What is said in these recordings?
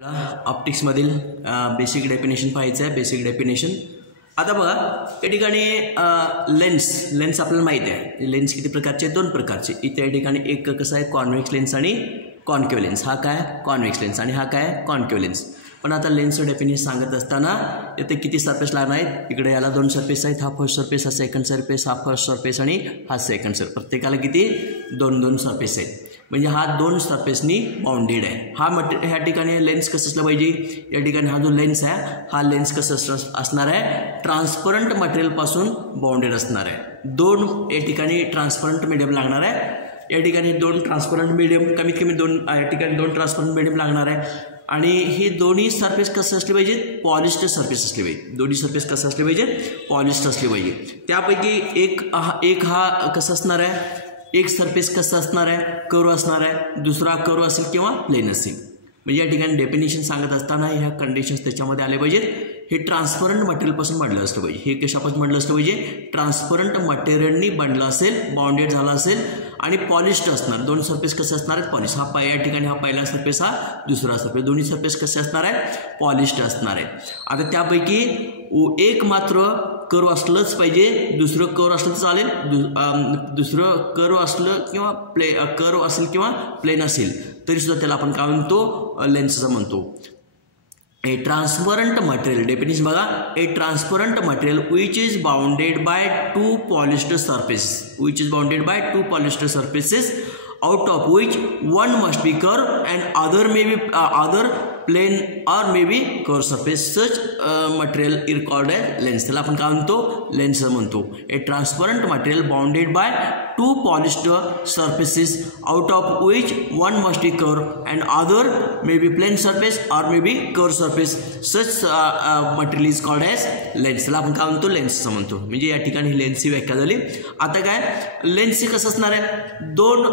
Optics मधील basic definition पाहायचं आहे. बेसिक डेफिनेशन आता बघा या ठिकाणी लेन्स आपल्याला माहिती आहे. लेन्स किती प्रकारचे? दोन प्रकारचे. इथे या ठिकाणी एक कसं आहे कॉन्व्हेक्स लेन्स आणि कॉन्केव्ह लेन्स. हा काय कॉन्व्हेक्स लेन्स आणि हा काय कॉन्केव्ह लेन्स. पण आता लेन्सचं डेफिनेशन सांगत असताना इथे किती सरफेस लागणार आहेत? इकडे याला दोन सरफेस आहेत. हा फर्स्ट सरफेस, हा सेकंड सरफेस, हा फर्स्ट सरफेस आणि हा सेकंड सरफेस. प्रत्येकाला किती? दोन दोन सरफेस आहेत. म्हणजे हा दोन सरफेसनी बाउंडेड आहे. हा ह्या ठिकाणी लेन्स कसं असलं पाहिजे? या ठिकाणी हा जो लेन्स आहे हा लेन्स कसं असणार आहे? ट्रान्सपरंट मटेरियलपासून बाउंडेड असणार आहे. दोन या ठिकाणी ट्रान्सपरंट मीडियम लागणार आहे. या ठिकाणी दोन ट्रान्सपरंट मीडियम कमीत कमी या ठिकाणी दोन ट्रान्सपरंट मीडियम लागणार आहे. आणि हे दोन्ही सरफेस कसं असले पाहिजेत? पॉलिश्ड सरफेस असले पाहिजे. दोन्ही सरफेस कसं असले पाहिजेत? पॉलिश्ड असले पाहिजे. त्यापैकी एक हा कसं असणार आहे? एक सरफेस कसं असणार आहे? कर्व असणार आहे. दुसरा कर्व असेल किंवा प्लेन असेल. म्हणजे या ठिकाणी डेफिनेशन सांगत असताना ह्या कंडिशन्स त्याच्यामध्ये आले पाहिजेत. हे ट्रान्सपरंट मटेरियलपासून बनलं असलं पाहिजे. हे कशापासून बनलं असलं पाहिजे? ट्रान्सपरंट मटेरियलनी बनलं असेल, बाउंडेड झालं असेल आणि पॉलिश्ड असणार. दोन सरफेस कसे असणार आहेत? पॉलिश. हा या ठिकाणी हा पहिला सरफेस, हा दुसरा सरफेस. दोन्ही सरफेस कसे असणार आहेत? पॉलिश्ड असणार आहेत. आता त्यापैकी एक मात्र कर्व असलंच पाहिजे. दुसरं कर्व असलं तर चालेल. दुसरं कर्व असलं किंवा कर्व असेल किंवा प्लेन असेल तरी सुद्धा त्याला आपण काय म्हणतो? लेन्सचं म्हणतो. ए ट्रान्सपरंट मटेरियल डेफिनेशन बघा. A transparent material which is bounded by two polished surface. Which is bounded by two polished surfaces out of which one must be curved and other may be other plane or maybe curved surface. Such material is called as lens. त्याला आपण काय म्हणतो? Lens म्हणतो. A transparent material bounded by two polished surfaces out of which one must be curved and other may be plane surface or may be curved surface. Such material is called as lens. त्याला आपण काय म्हणतो? Lens म्हणतो. म्हणजे या ठिकाणी लेन्सची व्याख्या झाली. आता काय लेन्स कसं असणार आहे? दोन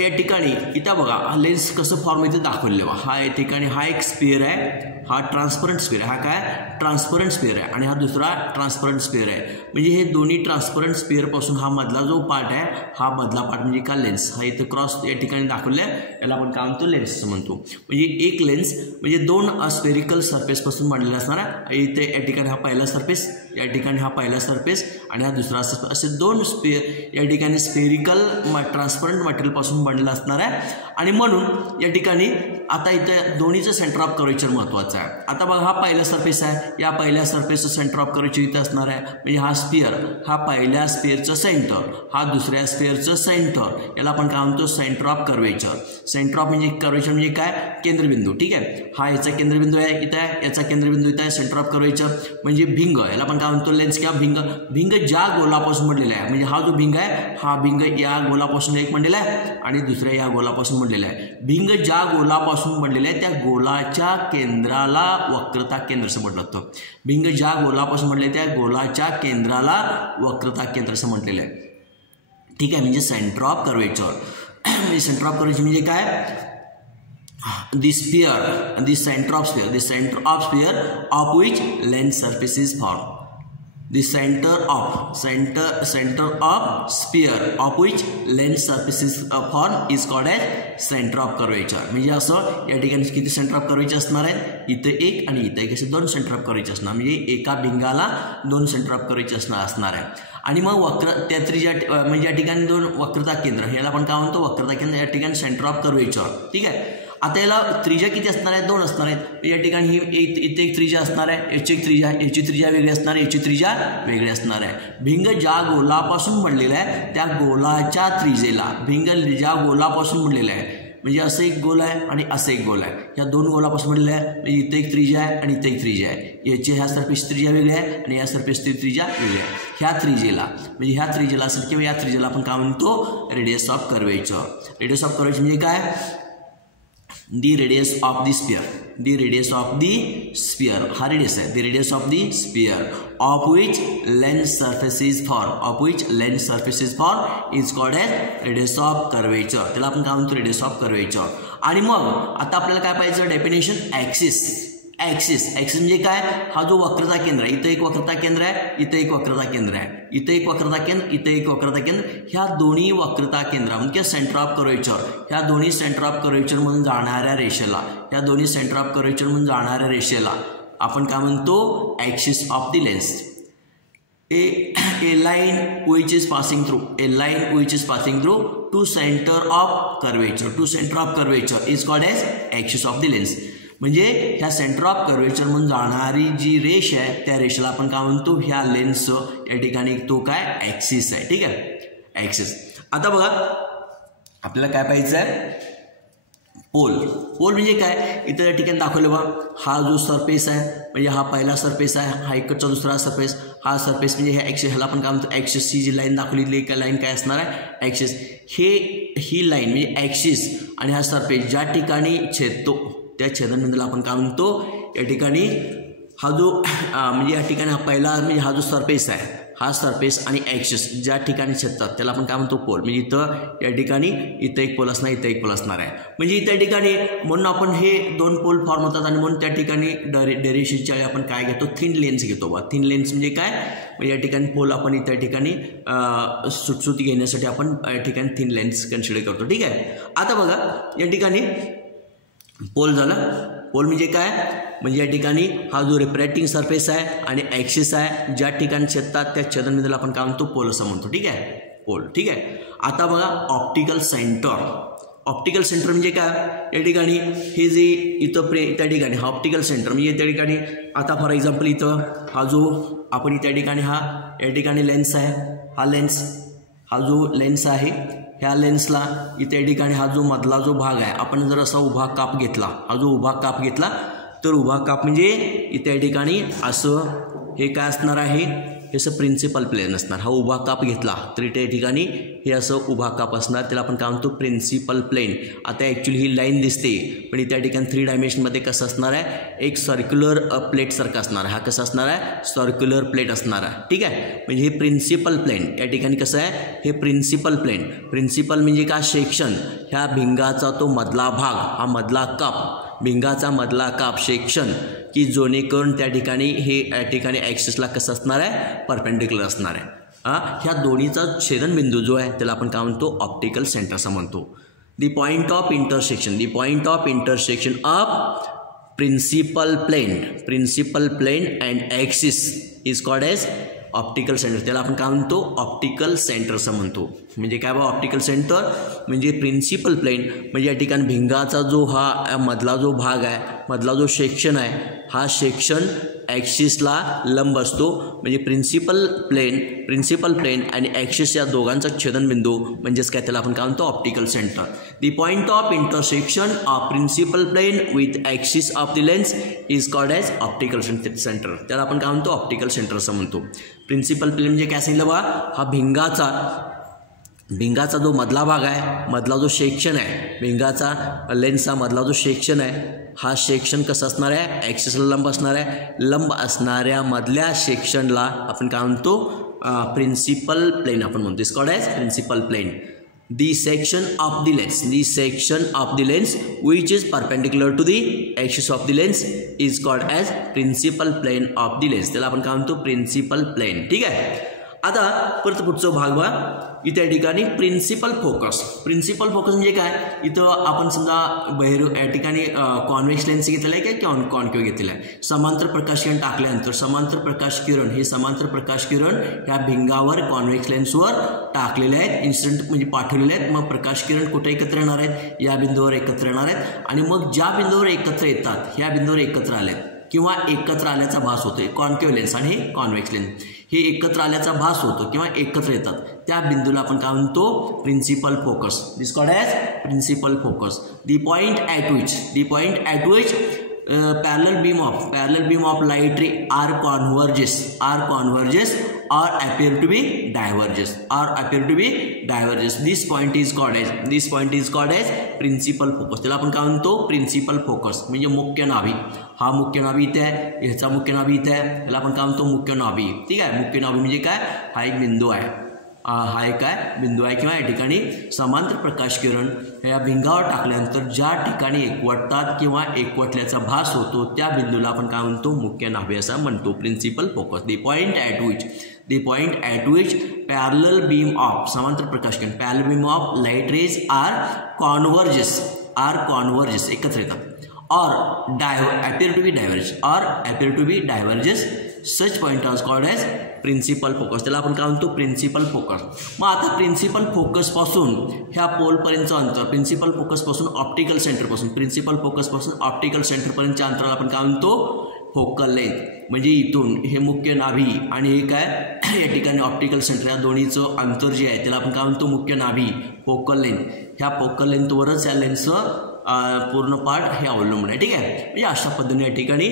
या ठिकाणी इथं बघा हा लेन्स कसं फॉर्म इथे दाखवलेलं. हा या ठिकाणी हा एक स्पेअर आहे. हा ट्रान्सपरंट स्पेअर आहे. हा काय ट्रान्सपरंट स्पेअर आहे आणि हा दुसरा ट्रान्सपरंट स्पेअर आहे. म्हणजे हे दोन्ही ट्रान्सपरंट स्पेअरपासून हा मधला जो पार्ट आहे हा मधला पार्ट म्हणजे का लेन्स. हा इथं क्रॉस या ठिकाणी दाखवलं आहे. याला आपण काय म्हणतो? लेन्स म्हणतो. म्हणजे एक लेन्स म्हणजे दोन स्पेरिकल सरफेसपासून बनलेला असणार आहे. इथे या ठिकाणी हा पहिला सरफेस, या ठिकाणी हा पहिला सरफेस आणि हा दुसरा सरफेस. असे दोन या ठिकाणी स्पेरिकल ट्रान्सपरंट मटेरियलपासून बनलेला असणार आहे. आणि म्हणून या ठिकाणी आता इथं दोन्हीचं सेंटर ऑफ कर्वेचर महत्त्वाचं आहे. आता बघा हा पहिला सरफेस आहे. या पहिल्या सरफेसचं सेंटर ऑफ कर्वेचर इथं असणार आहे. म्हणजे हा स्पिअर, हा पहिल्या स्पिअरचं सेंटर, हा दुसऱ्या स्पिअरचं सेंटर. याला आपण काय म्हणतो? Centre of curvature. Centre of म्हणजे कर्वेचर म्हणजे काय? केंद्रबिंदू. ठीक आहे. हा याचा केंद्रबिंदू आहे इथं आहे. याचा केंद्रबिंदू इथं आहे. सेंटर ऑफ कर्वेचर म्हणजे भिंग. याला आपण काय म्हणतो? लेन्स किंवा भिंग. भिंग ज्या गोलापासून बनलेला आहे. म्हणजे हा जो भिंग आहे हा भिंग या गोलापासून एक बनलेला आहे आणि दुसऱ्या या गोलापासून बनलेला आहे. भिंग ज्या गोलापासून बनलेला आहे त्या गोलाच्या केंद्राला वक्रता केंद्र असं म्हटलं जातं. भिंग ज्या गोलापासून बनले त्या गोलाच्या केंद्राला वक्रता केंद्र असं म्हटलेलं आहे. ठीक आहे. म्हणजे सेंटर ऑफ कर्वेचर. म्हणजे सेंटर ऑफ कर्वेचर म्हणजे काय? The sphere, the center of sphere of which lens surface is formed. The center of sphere of which lens surface is formed is called as center of curvature. म्हणजे असं या ठिकाणी किती centre of curvature असणार आहेत? इथं एक आणि इथं एक असे दोन सेंटर ऑफ कर्वेचर असणार. म्हणजे एका भिंगाला दोन सेंटर ऑफ कर्वेचर असणार आहे. आणि मग त्या त्रिज्या म्हणजे या ठिकाणी दोन वक्रता केंद्र. याला आपण काय म्हणतो? वक्रता केंद्र. या ठिकाणी सेंटर ऑफ कर्वेचर. ठीक आहे. आता याला त्रिज्या किती असणार आहेत? दोन असणार आहेत. या ठिकाणी ही इथे एक त्रिज्या असणार आहे. याची एक त्रिज्या, याची त्रिज्या वेगळी असणार आहे, याची त्रिज्या वेगळी असणार आहे. भिंग ज्या गोलापासून बनलेला आहे त्या गोलाच्या त्रिज्येला, भिंग ज्या गोलापासून बनलेला आहे म्हणजे असं एक गोल आहे आणि असं एक गोल आहे. या दोन गोलापासून बनलेलं आहे. म्हणजे इथे एक त्रिज्या आहे आणि इथे एक त्रिज्या आहे. याची ह्या सरफेस त्रिज्या वेगळी आहे आणि या सरफेसची त्रिज्या वेगळी आहे. ह्या त्रिज्येला म्हणजे ह्या त्रिज्येला असेल किंवा या त्रिज्येला आपण काय म्हणतो? Radius of curvature. Radius of curvature म्हणजे काय? The radius of the sphere. The radius of the sphere. हा रेडियस आहे. The radius of the sphere of which lens surface is formed. Of which lens surface is formed is called as radius of curvature. त्याला आपण काय म्हणतो? radius of curvature. आणि मग आता आपल्याला काय पाहिजे? Definition axis. ॲक्सिस म्हणजे काय, हा जो वक्रता केंद्र आहे, इथं एक वक्रता केंद्र आहे, इथं एक वक्रता केंद्र आहे, इथं एक वक्रता केंद्र, इथं एक वक्रता केंद्र, ह्या दोन्ही वक्रता केंद्रामधून किंवा सेंटर ऑफ कर्वेचर, ह्या दोन्ही सेंटर ऑफ कर्वेचर म्हणून जाणाऱ्या रेषेला, ह्या दोन्ही सेंटर ऑफ कर्वेचर म्हणून जाणाऱ्या रेषेला आपण काय म्हणतो, axis of the lens. A line which is passing through to center of curvature is called as axis of the lens. म्हणजे ह्या सेंटर ऑफ कर्वेचर म्हणून जाणारी जी रेष आहे त्या रेषेला आपण काय म्हणतो, ह्या लेन्स या ठिकाणी तो काय ॲक्सिस आहे. ठीक आहे, ॲक्सिस. आता बघा आपल्याला काय पाहिजे आहे, पोल म्हणजे काय, इथं या ठिकाणी दाखवलं बघा, हा जो सरफेस आहे म्हणजे हा पहिला सरफेस आहे, हा इकडचा दुसरा सरफेस, हा सरफेस म्हणजे ह्या ॲक्सिस, ह्याला आपण काय म्हणतो ॲक्सिसची जी लाईन दाखवलेली आहे लाईन काय असणार आहे, ॲक्सिस. ही लाईन म्हणजे ॲक्सिस आणि हा सरफेस ज्या ठिकाणी छेदतो त्या छेदनबिंदूला आपण काय म्हणतो, या ठिकाणी हा जो म्हणजे या ठिकाणी हा पहिला म्हणजे हा जो सरफेस आहे, हा सरफेस आणि ॲक्सिस ज्या ठिकाणी छेदतात त्याला आपण काय म्हणतो, पोल. म्हणजे इथं या ठिकाणी इथं एक पोल असणार, इथं एक पोल असणार आहे. म्हणजे त्या ठिकाणी म्हणून आपण हे दोन पोल फॉर्म होतात आणि म्हणून त्या ठिकाणी डेरिवेशनच्या वेळी आपण काय घेतो, थिन लेन्स घेतो. बा थिन लेन्स म्हणजे काय, म्हणजे या ठिकाणी पोल आपण त्या ठिकाणी सुटसुटी घेण्यासाठी आपण या ठिकाणी थिन लेन्स कन्सिडर करतो. ठीक आहे. आता बघा या ठिकाणी पोल झाला. पोल म्हणजे काय, म्हणजे या ठिकाणी हा जो रिफ्रॅक्टिंग सरफेस आहे आणि ॲक्सिस आहे ज्या ठिकाणी छेदतात त्या छेदनबिंदूला आपण काय म्हणतो, पोल असं म्हणतो. ठीक आहे, पोल. ठीक आहे. आता बघा ऑप्टिकल सेंटर. ऑप्टिकल सेंटर म्हणजे काय, या ठिकाणी हे जे इथं त्या ठिकाणी हा ऑप्टिकल सेंटर म्हणजे त्या ठिकाणी आता फॉर एक्झाम्पल इथं हा जो आपण त्या ठिकाणी या ठिकाणी लेन्स आहे, हा जो लेन्स आहे ह्या लेन्सला इथे ठिकाणी हा जो मधला जो भाग आहे आपण जर असा उभा काप घेतला, हा जो उभा काप घेतला तर उभा काप म्हणजे इथे ठिकाणी असं हे काय असणार आहे, हे असं प्रिन्सिपल प्लेन असणार. हा उभा काप घेतला तर इथे ठिकाणी हे असं उभा काप असणार, त्याला आपण काय म्हणतो, प्रिन्सिपल प्लेन. आता ॲक्च्युली ही लाईन दिसते पण त्या ठिकाणी 3 डायमेन्शनमध्ये कसं असणार आहे, एक सर्क्युलर प्लेटसारखं असणार आहे. हा कसं असणार आहे, सर्क्युलर प्लेट असणार आहे. ठीक आहे, म्हणजे हे प्रिन्सिपल प्लेन या ठिकाणी कसं आहे, हे प्रिन्सिपल प्लेन. प्रिन्सिपल म्हणजे का, सेक्शन. ह्या भिंगाचा तो मधला भाग, हा मधला काप, भिंगाचा मधला काप सेक्शन, की जेणेकरून त्या ठिकाणी हे या ठिकाणी ॲक्सिसला कसं असणार आहे, परपेंडिक्युलर असणार आहे. ह्या दोन्हीचा छेदनबिंदू जो आहे त्याला आपण काय म्हणतो, ऑप्टिकल सेंटर असं म्हणतो. The point of intersection of principal plane and axis is called as optical centre. त्याला आपण काय म्हणतो, ऑप्टिकल सेंटर असं म्हणतो. म्हणजे काय बा, ऑप्टिकल सेंटर म्हणजे प्रिन्सिपल प्लेन म्हणजे या ठिकाणी भिंगाचा जो हा मधला जो भाग आहे, मधला जो सेक्शन आहे, हा सेक्शन ॲक्सिसला लंब असतो. म्हणजे प्रिन्सिपल प्लेन आणि ॲक्सिस या दोघांचा छेदनबिंदू म्हणजेच काय, त्याला आपण काय म्हणतो, optical centre. The point of intersection of principal plane with axis of the lens is called as optical centre. त्याला आपण काय म्हणतो, ऑप्टिकल सेंटर असं म्हणतो. प्रिन्सिपल प्लेन म्हणजे काय सांगितलं बा, हा भिंगाचा जो मधला भाग आहे, मधला जो सेक्शन आहे, भिंगाचा लेन्सचा मधला जो सेक्शन आहे, हा सेक्शन कसं असणार आहे, ॲक्सिसला लंब असणार आहे. लंब असणाऱ्या मधल्या सेक्शनला आपण काय म्हणतो, प्रिन्सिपल प्लेन आपण म्हणतो. Is called as principal plane. The section of the lens which is perpendicular to the axis of the lens is called as principal plane of the lens. त्याला आपण काय म्हणतो, प्रिन्सिपल प्लेन. ठीक आहे. आता परत पुढचा भाग बघा, इथे या ठिकाणी प्रिन्सिपल फोकस म्हणजे काय, इथं आपण समजा या ठिकाणी कॉन्व्हेक्स लेन्स घेतलेला आहे किंवा कॉन्केव्ह घेतलेला आहे. समांतर प्रकाश किरण टाकल्यानंतर समांतर प्रकाश किरण ह्या भिंगावर कॉन्व्हेक्स लेन्सवर टाकलेले आहेत, इन्सिडेंट म्हणजे पाठवलेले आहेत. मग प्रकाश किरण कुठे एकत्र येणार आहेत, या बिंदूवर एकत्र येणार आहेत आणि मग ज्या बिंदूवर एकत्र येतात ह्या बिंदूवर एकत्र आलेत किंवा एकत्र आल्याचा भास होतोय. कॉन्केव्ह लेन्स आणि हे कॉन्व्हेक्स लेन्स हे एकत्र आल्याचा भास होतो किंवा एकत्र येतात, त्या बिंदूला आपण काय म्हणतो, principal focus. This called as principal focus. The point at which parallel beam of light ray are converges or appear to be diverges. This point is called as principal focus. त्याला आपण काय म्हणतो, प्रिन्सिपल फोकस. म्हणजे मुख्य नाभी, हा मुख्य नाभी इथे आहे, ह्याचा मुख्य नाभी इथे आहे, याला आपण काय म्हणतो, मुख्य नाभी. ठीक आहे. मुख्य नाभी म्हणजे काय, हा एक बिंदू आहे, हा एक काय बिंदू आहे किंवा या ठिकाणी समांतर प्रकाश किरण या भिंगावर टाकल्यानंतर ज्या ठिकाणी एकवटतात किंवा एकवटल्याचा भास होतो त्या बिंदूला आपण काय म्हणतो मुख्य नाभी असं म्हणतो. Principal focus the point at which parallel beam of समांतर प्रकाश किरण parallel beam of light rays are converges एकत्र येतात or appear to be diverges such point is called as principal focus. त्याला आपण काय म्हणतो प्रिन्सिपल फोकस. मग आता प्रिन्सिपल फोकस पासून ह्या पोल पर्यंतचं अंतर प्रिन्सिपल फोकस पासून ऑप्टिकल सेंटर पासून प्रिन्सिपल फोकस पासून ऑप्टिकल सेंटर पर्यंतच्या अंतराला आपण काय म्हणतो फोकल लेंथ. म्हणजे इथून हे मुख्य नाभी आणि हे काय या ठिकाणी ऑप्टिकल सेंटर या दोन्हीचं अंतर जे आहे त्याला आपण काय म्हणतो मुख्य नाभी फोकल लेंथ. ह्या फोकल लेंथवरच या लेन्सचं पूर्ण पार्ट हे अवलंबून आहे. ठीक आहे. म्हणजे अशा पद्धतीने या ठिकाणी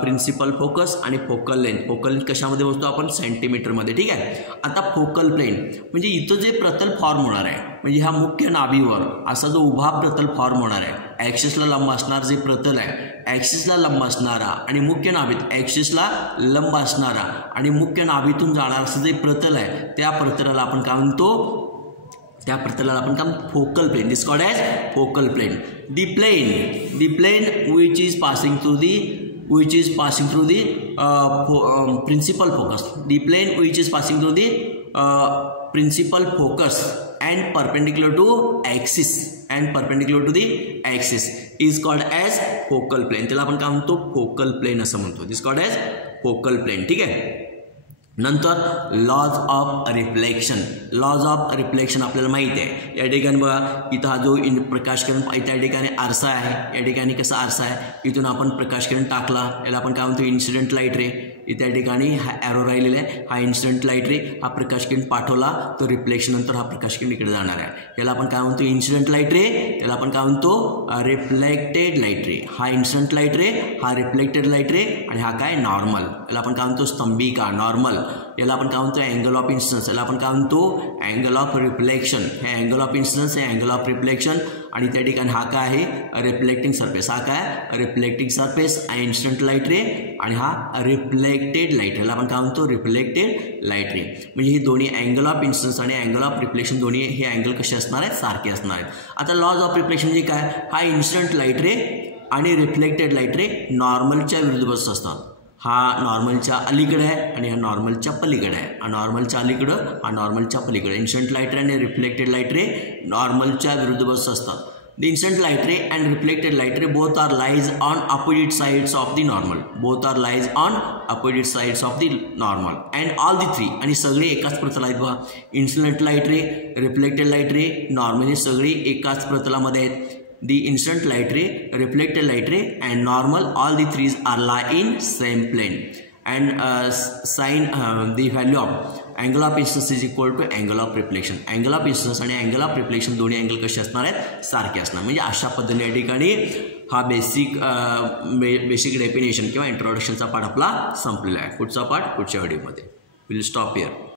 प्रिन्सिपल फोकस आणि फोकल लेंथ कशामध्ये बसतो आपण सेंटीमीटरमध्ये. ठीक आहे. आता फोकल प्लेन म्हणजे इथं जे प्रतल फॉर्म होणार आहे म्हणजे ह्या मुख्य नाभीवर असा जो उभा प्रतल फॉर्म होणार आहे ॲक्सिसला लंब असणार जे प्रतल आहे ॲक्सिसला लंब असणारा आणि मुख्य नाभीत ॲक्सिसला लंब असणारा आणि मुख्य नाभीतून जाणारा असं जे प्रतल आहे त्या प्रतलाला आपण काय म्हणतो त्या प्रतलाला आपण काय focal plane. This called as focal plane. The plane which is passing through the principal focus. The plane which is passing through the principal focus and perpendicular to the axis is called as focal plane. त्याला आपण काय म्हणतो focal plain असं म्हणतो. दिस called as focal plain. ठीक आहे. नंतर lodge of reflection आपल्याला माहिती आहे. या ठिकाणी बघा इथं हा जो प्रकाश किरण त्या ठिकाणी आरसा आहे या ठिकाणी कसा आरसा आहे इथून आपण प्रकाश किरण टाकला याला आपण काय म्हणतो इन्सिडेंट लाईट रे. त्या ठिकाणी हा ॲरो राहिलेला आहे हा इन्सिडेंट लाईट रे. हा प्रकाश किरण पाठवला तर रिफ्लेक्शन नंतर हा प्रकाश किरण इकडे जाणार आहे. याला आपण काय म्हणतो इन्सिडेंट लाईट रे. त्याला आपण काय म्हणतो रिफ्लेक्टेड लाईट रे. हा इन्सिडेंट लाईट रे हा रिफ्लेक्टेड लाईट रे आणि हा काय नॉर्मल. याला आपण काय म्हणतो स्तंभिका नॉर्मल. याला आपण काय म्हणतो अँगल ऑफ इन्सिडन्स. याला आपण काय म्हणतो अँगल ऑफ रिफ्लेक्शन. हे अँगल ऑफ इन्सिडन्स हे अँगल ऑफ रिफ्लेक्शन आणि त्या ठिकाणी हा काय आहे रिफ्लेक्टिंग सरफेस. हा काय रिफ्लेक्टिंग सरफेस इन्सिडेंट लाईट रे आणि हा रिफ्लेक्टेड लाईट. याला आपण काय म्हणतो रिफ्लेक्टेड लाईट रे. म्हणजे ही दोन्ही अँगल ऑफ इन्सिडन्स आणि अँगल ऑफ रिफ्लेक्शन दोन्ही हे अँगल कसे असणार आहेत सारखे असणार आहेत. आता लॉज ऑफ रिफ्लेक्शन म्हणजे काय हा इन्सिडेंट लाईट रे आणि रिफ्लेक्टेड लाईट रे नॉर्मलच्या विरुद्ध बसत असतात. हा नॉर्मलच्या अलीकडे आहे आणि हा नॉर्मलच्या पलीकडे आहे. हा नॉर्मलच्या अलीकडं हा नॉर्मलच्या पलीकडे. इन्सिडेंट लाईट रे आणि रिफ्लेक्टेड लाईट रे नॉर्मलच्या विरुद्ध बसत असतात. The incident light ray and reflected light ray both are lies on opposite sides of the normal. And all the three आणि सगळे एकाच प्रतलात आहेत बघा. Incident light ray reflected light ray normally सगळी एकाच प्रतलामध्ये आहेत. The incident light ray, reflected light ray and normal all the three are lie in same plane and the value of angle of incidence is equal to angle of reflection. Angle of incidence आणि angle of reflection दोन्ही angle कसे असणार आहेत सारखे असणार. म्हणजे अशा पद्धतीने या ठिकाणी हा बेसिक डेफिनेशन किंवा इंट्रोडक्शनचा पार्ट आपला संपलेला आहे. पुढचा पार्ट पुढच्या व्हिडिओमध्ये. Will stop here.